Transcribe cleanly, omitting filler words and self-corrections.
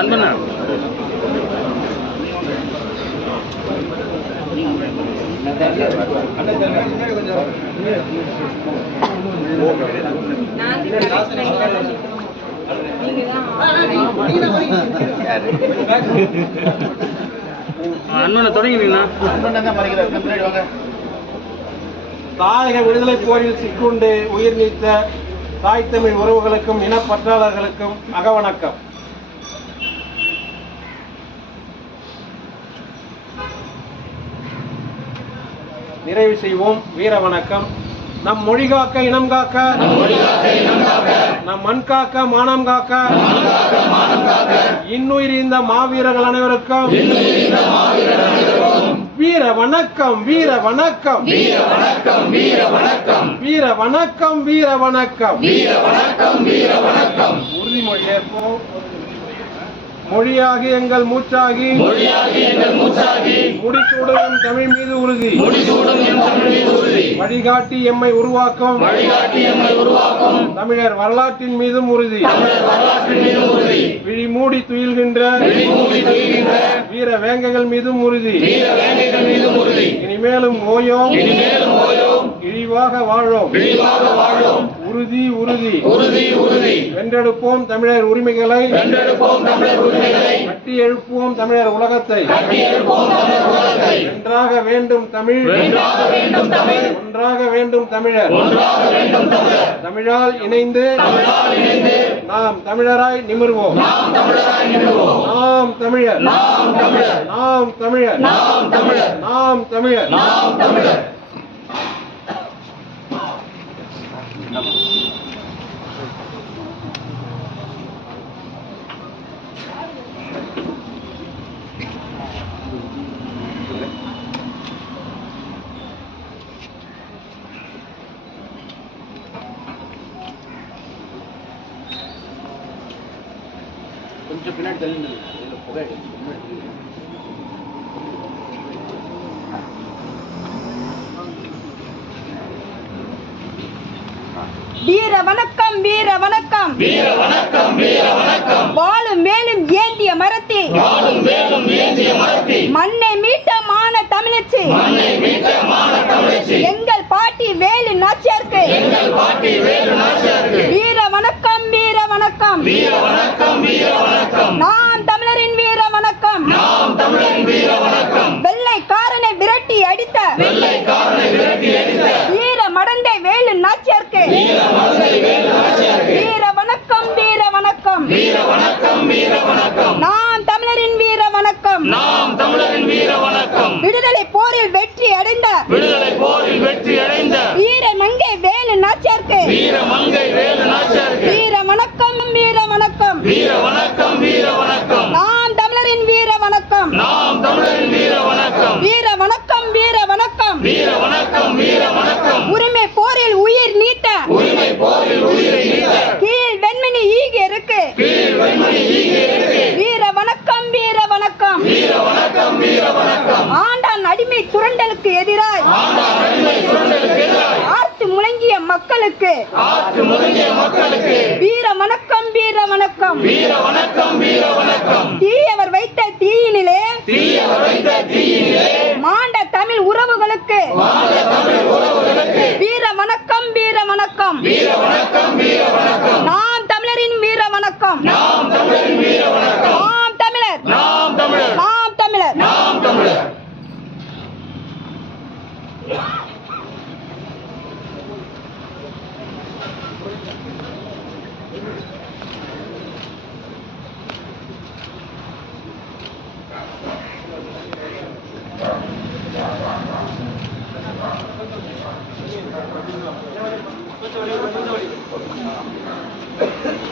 அன்பண்ணா அண்ணனை தொடங்கினீங்களா? தாயக விடுதலை போரில் சிக்குண்டு உயிர் நீத்த தாய் தமிழ் உறவுகளுக்கும் இனப்பற்றாளர்களுக்கும் அகவணக்கம். நிறைவு செய்வோம். வீர வணக்கம். நம் மொழி காக்க, இனம் காக்க, நம் மண் காக்க, மானம் காக்க, இன்னுயிர் இந்த மாவீரர்கள் அனைவருக்கும் வீர வணக்கம், வீர வணக்கம், வீர வணக்கம், வீர வணக்கம், வீர வணக்கம், வீர வணக்கம், வீர வணக்கம், வீர வணக்கம். உறுதிமொழி ஏற்போம். மொழியாகி எங்கள் மூச்சாகி, மொழியாகி எங்கள் மூச்சாகி, முடிசூடும் தமிழ் மீது உறுதி, முடிசூடும் எம் தமிழ் மீது உறுதி, வழிகாட்டி எம்மை உருவாக்கும், வழிகாட்டி எம்மை உருவாக்கும், தமிழர் வரலாற்றின் மீதும் உறுதி, தமிழர் வரலாற்றின் மீதும் உறுதி, விழி மூடி துயில்கின்ற, விழி மூடி துயில்கின்ற வீர வேங்கைகள் மீதும் உறுதி, வீர வேங்கைகள் மீதும் உறுதி, இனிமேலும் ஓயோம், இனிமேலும் ஓயோம், இழிவாக வாழோம், இழிவாக வாழோம், உறுதி உறுதி, உறுதி உறுதி, வென்றெடுப்போம் தமிழர் உரிமைகளை, வென்றெடுப்போம் தமிழர் உரிமைகளை, கட்டி எழுப்புவோம் தமிழர் உலகத்தை, கட்டி எழுப்புவோம் தமிழர் உலகத்தை, வென்றாக வேண்டும் தமிழ், வென்றாக வேண்டும் தமிழ், ஒன்றாக வேண்டும் தமிழர், ஒன்றாக வேண்டும் தமிழர், தமிழால் இணைந்து, தமிழால் இணைந்து நாம் தமிழராய் நிமிர்வோம், நாம் தமிழராய் நிமிர்வோம், நாம் தமிழர், நாம் தமிழர், நாம் தமிழர், நாம் தமிழர், நாம் தமிழர், நாம் தமிழர். கொஞ்சம் பின்னாடி தள்ளி புகை. வீர வணக்கம், வீர வணக்கம், வீர வணக்கம், வீர வணக்கம். வாழும் மேலும் ஏந்திய மரத்தி, வாழும் மேலும் ஏந்திய மரத்தி, மண்ணை மீட்ட மான தமிழச்சி, மண்ணை மீட்ட மான தமிழச்சி, எங்கள் பாட்டி வேலு நாச்சியாருக்கு, எங்கள் பாட்டி வேலு நாச்சியாருக்கு வீர வணக்கம், வீர வணக்கம், வீர வணக்கம், வீர வணக்கம். நாம் தமிழரின் வீர வணக்கம், நாம் தமிழரின் வீர வணக்கம். வெள்ளைக்காரனை விரட்டி அடித்த, வெள்ளைக்காரனை விரட்டி அடித்த வீர மடந்தை வேலு நாச்சியாருக்கு, வீர மடந்தை வேலு நாச்சியாருக்கு வீர வணக்கம், வீர வணக்கம், வீர வணக்கம், வீர வணக்கம். நாம் தமிழரின் வீர வணக்கம், நாம் தமிழரின் வீர வணக்கம். விடுதலை போரில் வெற்றி அடைந்த, விடுதலை போரில் வெற்றி அடைந்த வீர மங்கை வேலு நாச்சியாருக்கு, வீர மங்கை வேலு நாச்சியாருக்கு வீர வணக்கம், வீர வணக்கம், வீர வணக்கம், வீர வணக்கம். நாம் தமிழரின் வீர வணக்கம், நாம் தமிழரின் வீர வணக்கம், வீர வணக்கம், வீர வணக்கம், வீர வணக்கம், வீர வணக்கம். உரிமை போரில் உயிர் நீத்த, உரிமை போரில் உயிர் நீத்த கீழ் வெண்மணி ஈகருக்கு, கீழ் வெண்மணி ஈகருக்கு வீர வணக்கம், வீர வணக்கம், வீர வணக்கம், வீர வணக்கம். ஆண்டான் அடிமை சுரண்டலுக்கு எதிராய், ஆண்டான் அடிமை சுரண்டலுக்கு எதிராய் ஆர்த்து முழங்கிய மக்களுக்கு, ஆர்த்து முழங்கிய மக்களுக்கு வீர வணக்கம், வீர வணக்கம், வீர வணக்கம், வீர வணக்கம். தீயவர் வைத்த தீயினிலே, தீயவர் வைத்த தீயினிலே மாண்ட தமிழ் உறவுகளுக்கு, மாண்ட தமிழ் உறவுகளுக்கு வீர வணக்கம், வீர வணக்கம், வீர வணக்கம், வீர வணக்கம். நாம் தமிழரின் வீர வணக்கம், நாம் தமிழரின் வீர வணக்கம். நாம் தமிழர், நாம் தமிழர், நாம் தமிழர், நாம் தமிழர். கொஞ்சம்